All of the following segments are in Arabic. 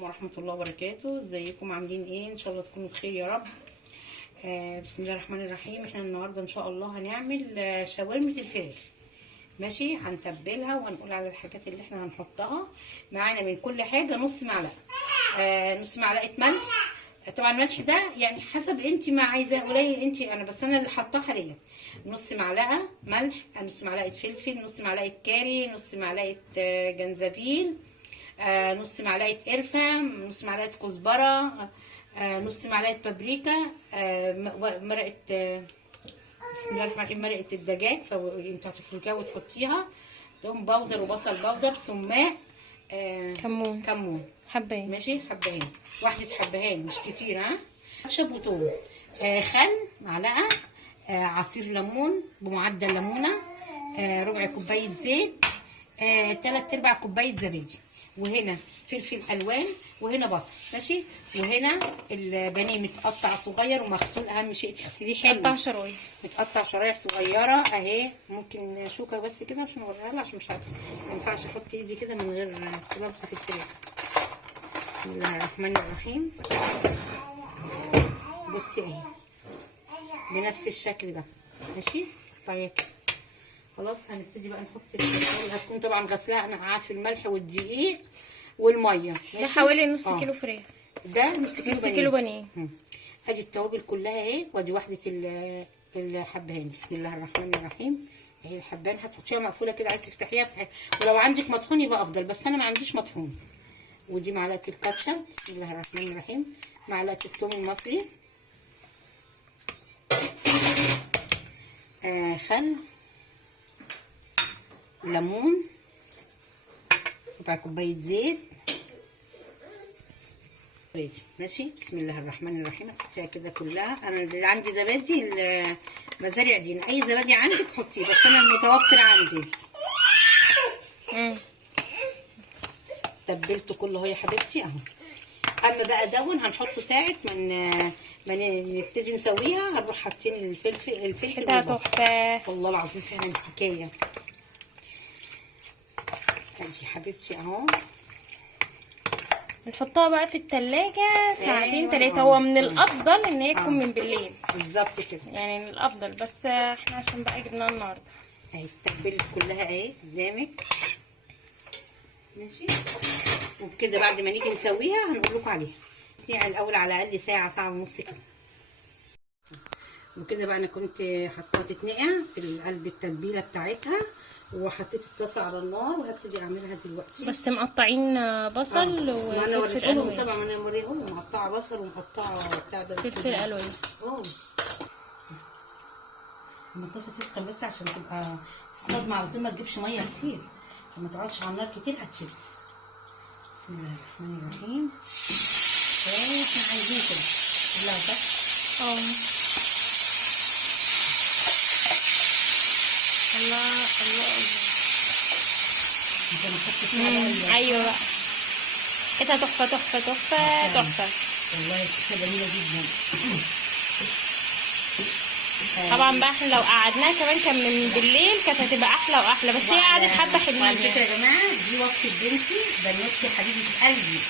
ورحمة الله وبركاته. ازيكم عاملين ايه؟ ان شاء الله تكونوا بخير يا رب. بسم الله الرحمن الرحيم. احنا النهارده ان شاء الله هنعمل شاورمة الفراخ. ماشي، هنتبلها وهنقول على الحاجات اللي احنا هنحطها. معانا من كل حاجة نص معلقة، نص معلقة ملح. طبعا الملح ده يعني حسب انت ما عايزاه قليل انت، بس انا اللي حطاه حاليا. نص معلقة ملح، نص معلقة فلفل، نص معلقة كاري، نص معلقة جنزبيل، نص معلقه قرفه، نص معلقه كزبره، نص معلقه بابريكا، مرقه بسم الله الرحمن الرحيم، مرقه الدجاج انت هتفركيها وتحطيها، توم باودر وبصل باودر، سماق، كمون حبهان. ماشي، حبهان، واحده حبهان مش كتير، ها. خشب وتوم، خل معلقه، عصير ليمون بمعدل ليمونه، ربع كوبايه زيت، 3/4 كوبايه زبادي، وهنا فلفل الوان، وهنا بصل. ماشي، وهنا البانيه متقطع صغير ومغسول، اهم شيء تغسليه حلو، متقطع شرايح، متقطع شرايح صغيره اهي. ممكن شوكه بس كده عشان اوريها لها، عشان مش عارفه ما ينفعش احط ايدي كده من غير تلبس في الفراخ. بسم الله الرحمن الرحيم. بصي اهي بنفس الشكل ده. ماشي طيب خلاص، هنبتدي بقى نحط الفراخ. هتكون طبعا غسلاها انا في الملح والدقيق والميه. ده حوالي نص كيلو فراخ، ده نص كيلو بانيه. ادي التوابل كلها اهي، وادي واحده الحبهان. بسم الله الرحمن الرحيم. اهي الحبهان هتحطيها مقفوله كده، عايز تفتحيها افتحي، ولو عندك مطحون يبقى افضل، بس انا ما عنديش مطحون. ودي معلقه الكاتشب. بسم الله الرحمن الرحيم. معلقه الثوم المفري، خل، ليمون، ربع كوبايه زيت. ماشي، بسم الله الرحمن الرحيم. هحطيها كده كلها. انا اللي عندي زبادي المزارع دي، اي زبادي عندك حطيه، بس انا المتوفر عندي. تبلته كله اهو يا حبيبتي اهو. اما بقى دون هنحطه ساعه ما نبتدي نسويها، هنروح حاطين الفلفل ده تحفه والله العظيم، فعلا حكايه. ادي حبيبتي اهو. نحطها بقى في التلاجة ساعتين 3. هو من الافضل ان هي تكون من بالليل بالظبط كده، يعني من الافضل، بس احنا عشان بقى جبناها النهارده. اهي اتبلت كلها اهي قدامك. ماشي، وبكده بعد ما نيجي نسويها هنقول لكم عليها. تنقع الاول على الاقل ساعه، ساعه ونص كده. وكده بقى انا كنت حطاها تتنقع في قلب التتبيله بتاعتها، وحطيت الطاسه على النار وهبتدي اعملها دلوقتي. بس مقطعين بصل وفلفل الوان. طبعا انا موريهم مقطعه بصل ومقطعه بتاع ده فلفل الوان. لما الطاسه تسخن بس عشان تبقى الصدمه على طول، ما تجيبش ميه كتير، عشان ما تقعدش على النار كتير هتشد. بسم الله الرحمن الرحيم. احنا عايزين كده كلها صح؟ الله الله. انت ما حطيتش ايوه بقى كده تحفه تحفه تحفه تحفه. والله كده جميله جدا. طبعا بقى احنا لو قعدناها كان من بالليل كانت هتبقى احلى واحلى، بس هي قعدت حبه حلوين. على فكره يا جماعه دي وصفه بنوتي حبيبه قلبي.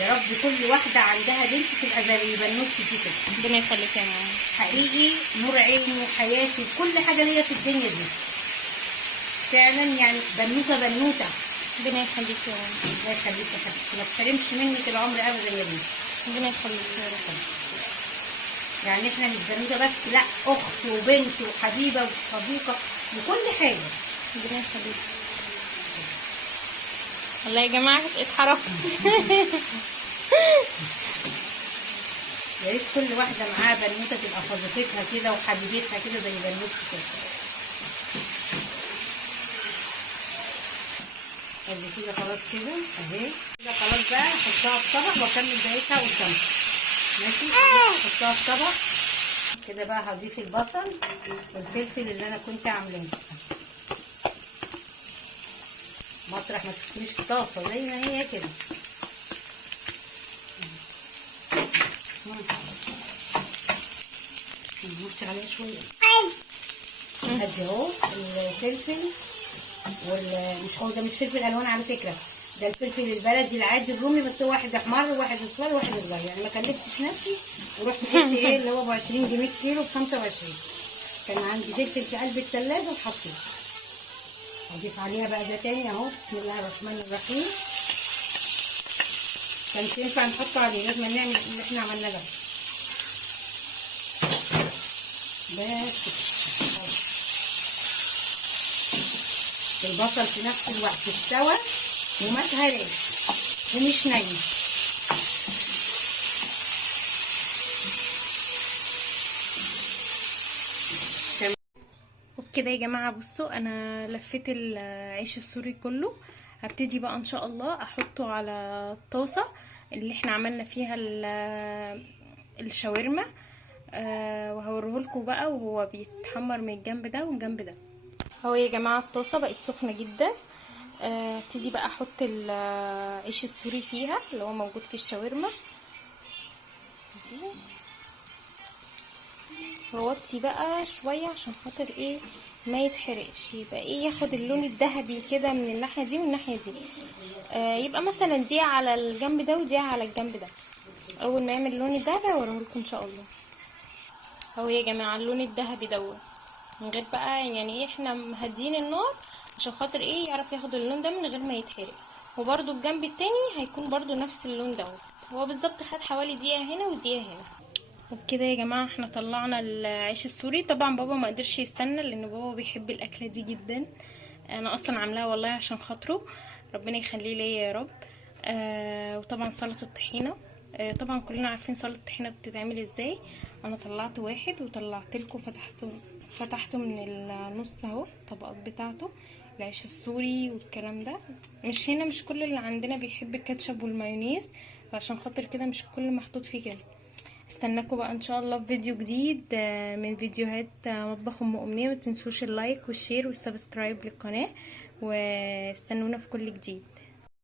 يا رب كل واحده عندها بنت تبقى زي بنوتي دي كده. ربنا يخليك يا ماما. حقيقي نور عيني وحياتي كل حاجه ليا في الدنيا دي. فعلا يعني بنوته. ربنا يخليك يا ماما. الله يخليك يا حبيبتي، ما تحرمش منك العمر ابدا يا بنتي. ربنا يخليك يا رب. يعني احنا مش بنوته بس، لا، اخت وبنت وحبيبه وصديقه وكل حاجه. ربنا يخليك. والله يا جماعه اتحركت. يا ريت كل واحده معاها بنوته تبقى صديقتها كده وحبيبتها كده زي بنوتي كده. ادي كده خلاص كده اهي. كده خلاص بقى احطها في طبق واكمل بقيتها قدامكم. ماشي، احطها في طبق كده. بقى هضيف البصل والفلفل اللي انا كنت عاملاه مطرح ما تسيبنيش في الطاسه زي ما هي كده. نحط عليها شويه. ادي اهو الفلفل مش هو ده، مش فلفل الوان على فكره، ده الفلفل البلدي العادي الرومي، بس هو واحد احمر وواحد اصفر وواحد صغير. يعني ما كلفتش نفسي ورحت جبت ايه اللي هو ب 20 جنيه كيلو ب 25. كان عندي فلفل في قلب الثلاجه وحطيته. هضيف عليها بقى ده تاني اهو. بسم الله الرحمن الرحيم. كانش ينفع نحطه عليه، لازم نعمل اللي احنا عملناه ده بس. البصل في نفس الوقت استوى وما اتهراش ومش ني. وبكده يا جماعه بصوا انا لفيت العيش السوري كله. هبتدي بقى ان شاء الله احطه على الطاسه اللي احنا عملنا فيها الشاورما. وهوريهولكم بقى وهو بيتحمر من الجنب ده والجنب ده. اهو يا جماعه الطاسه بقت سخنه جدا. ابتدي بقى احط العيش السوري فيها اللي هو موجود في الشاورما دي. ووطي بقى شويه عشان خاطر ايه ما يتحرقش، يبقى ايه ياخد اللون الذهبي كده من الناحيه دي والناحيه دي. يبقى مثلا دي على الجنب ده ودي على الجنب ده. اول ما يعمل اللون الذهبي هوريهولكم ان شاء الله. اهو يا جماعه اللون الذهبي دوت من غير بقى يعني ايه احنا مهدين النار عشان خاطر ايه يعرف ياخد اللون ده من غير ما يتحرق. وبرده الجنب التاني هيكون برده نفس اللون دوت. هو بالظبط خد حوالي دقيقه هنا ودقيقه هنا. وبكده يا جماعه احنا طلعنا العيش السوري. طبعا بابا ما قدرش يستنى لان بابا بيحب الاكله دي جدا. انا اصلا عاملاها والله عشان خاطره، ربنا يخليه ليا يا رب. وطبعا سلطه الطحينه. طبعا كلنا عارفين سلطه الطحينه بتتعمل ازاي. انا طلعت واحد وطلعت لكم فتحته من النص اهو الطبقات بتاعته العيش السوري والكلام ده. مش كل اللي عندنا بيحب الكاتشب والمايونيز، فعشان خاطر كده مش كل محطوط فيه كده. استناكم بقى ان شاء الله في فيديو جديد من فيديوهات مطبخ ام امنيه. متنسوش اللايك والشير والسبسكرايب للقناه، واستنونا في كل جديد.